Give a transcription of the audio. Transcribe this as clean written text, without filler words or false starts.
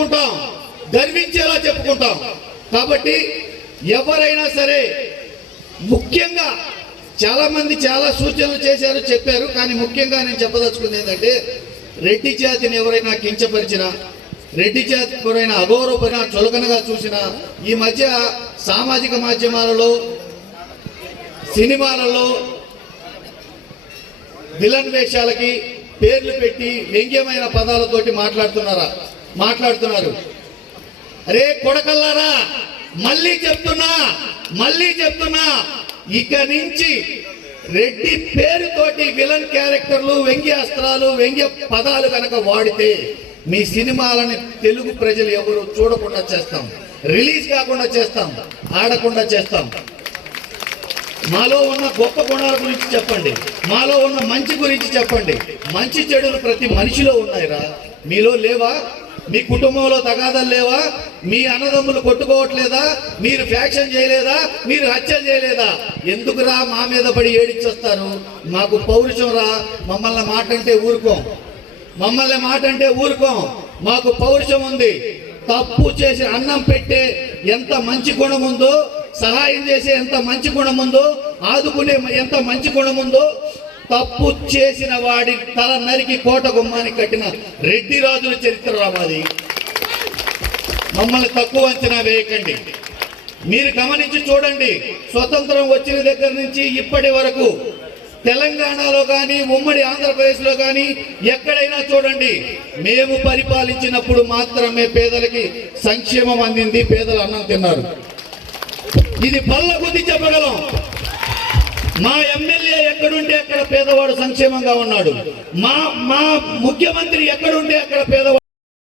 చెప్పుకుంటాం, గర్వించేలా చెప్పుకుంటాం. కాబట్టి ఎవరైనా సరే, ముఖ్యంగా చాలా మంది చాలా సూచనలు చేశారు, చెప్పారు. కానీ ముఖ్యంగా నేను చెప్పదలుచుకుంది ఏంటంటే, రెడ్డి జాతిని ఎవరైనా కించపరిచినా, రెడ్డి జాతి ఎవరైనా అగౌరవపరిచినా, చులకనగా చూసినా, ఈ మధ్య సామాజిక మాధ్యమాలలో, సినిమాలలో విలన్ వేషాలకి పేర్లు పెట్టి వ్యంగ్యమైన పదాలతోటి మాట్లాడుతున్నారు. అరే కొడకల్లారా, మళ్ళీ చెప్తున్నా, ఇక నుంచి రెడ్డి పేరుతోటి విలన్ క్యారెక్టర్లు, వ్యంగ్యాస్త్రాలు, వ్యంగ్య పదాలు కనుక వాడితే మీ సినిమాలని తెలుగు ప్రజలు ఎవరు చూడకుండా చేస్తాం, రిలీజ్ కాకుండా చేస్తాం, ఆడకుండా చేస్తాం. మాలో ఉన్న గొప్ప గుణాల గురించి చెప్పండి, మాలో ఉన్న మంచి గురించి చెప్పండి. మంచి చెడులు ప్రతి మనిషిలో ఉన్నాయిరా, మీలో లేవా? మీ కుటుంబంలో తగాదాలు లేవా? మీ అన్నదమ్ములు కొట్టుకోవట్లేదా? మీరు ఫ్యాక్షన్ చేయలేదా? మీరు హత్యలు చేయలేదా? ఎందుకురా మా మీద పడి ఏడిచ్చొస్తారు? మాకు పౌరుషం రా, మమ్మల్ని మాట అంటే ఊరుకోం. మాకు పౌరుషం ఉంది. తప్పు చేసి అన్నం పెట్టే ఎంత మంచి గుణం ఉందో, సహాయం చేసే ఎంత మంచి గుణం ఉందో, ఆదుకునే ఎంత మంచి గుణం ఉందో, తప్పు చేసిన వాడి తల నరికి కోట గుమ్మానికి కట్టిన రెడ్డి రాజుల చరిత్ర రామాది. మమ్మల్ని తక్కువ అంచనా వేయకండి. మీరు గమనించి చూడండి, స్వతంత్రం వచ్చిన దగ్గర నుంచి ఇప్పటి వరకు తెలంగాణలో కానీ, ఉమ్మడి ఆంధ్రప్రదేశ్లో కానీ ఎక్కడైనా చూడండి, మేము పరిపాలించినప్పుడు మాత్రమే పేదలకి సంక్షేమం అందింది, పేదలు అన్నం తిన్నారు. ఇది బల్ల కొద్ది చెప్పగలం. మా ఎమ్మెల్యే ఎక్కడుంటే అక్కడ పేదవాడు సంక్షేమంగా ఉన్నాడు. మా ముఖ్యమంత్రి ఎక్కడుంటే అక్కడ పేదవాడు